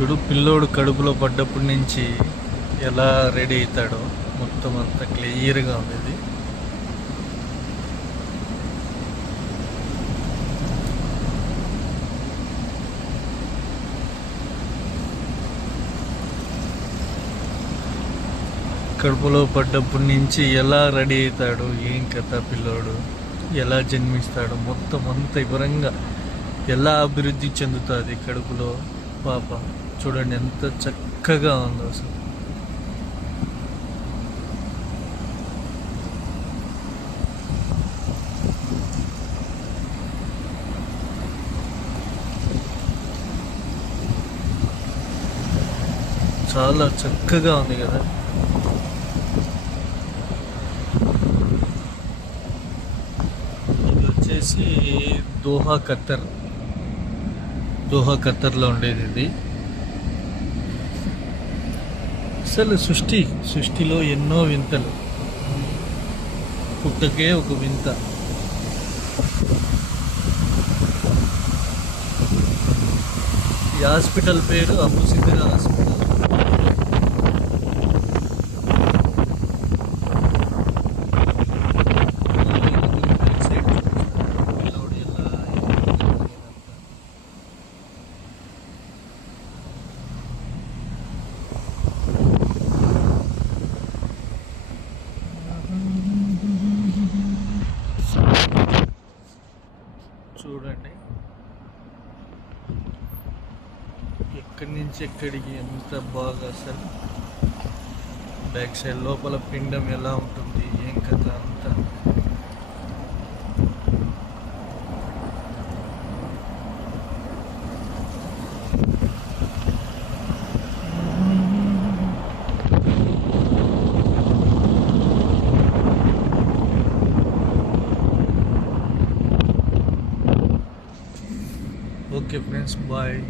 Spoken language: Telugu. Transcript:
చూడు పిల్లోడు కడుపులో పడ్డప్పటి నుంచి ఎలా రెడీ అవుతాడో మొత్తం అంతా క్లియర్గా ఉంది ఇది. కడుపులో పడ్డప్పటి నుంచి ఎలా రెడీ అవుతాడు ఏం కథ పిల్లోడు? ఎలా జన్మిస్తాడు మొత్తం అంత వివరంగా ఎలా అభివృద్ధి చెందుతుంది కడుపులో పాప? చూడండి ఎంత చక్కగా ఉందో అసలు. చాలా చక్కగా ఉంది కదా. ఇది వచ్చేసి దోహా ఖత్తర్ దోహా ఖత్తర్లో ఉండేది ఇది. అసలు సృష్టి సృష్టిలో ఎన్నో వింతలు. పుట్టకే ఒక వింత. ఈ హాస్పిటల్ పేరు అబు హాస్పిటల్. చూడండి. ఎక్కడి నుంచి ఎక్కడికి ఎంత బాగా అసలు. బ్యాక్ సైడ్ లోపల పిండం ఎలా ఉంటుంది ఏం కథ అంతా. forgiveness by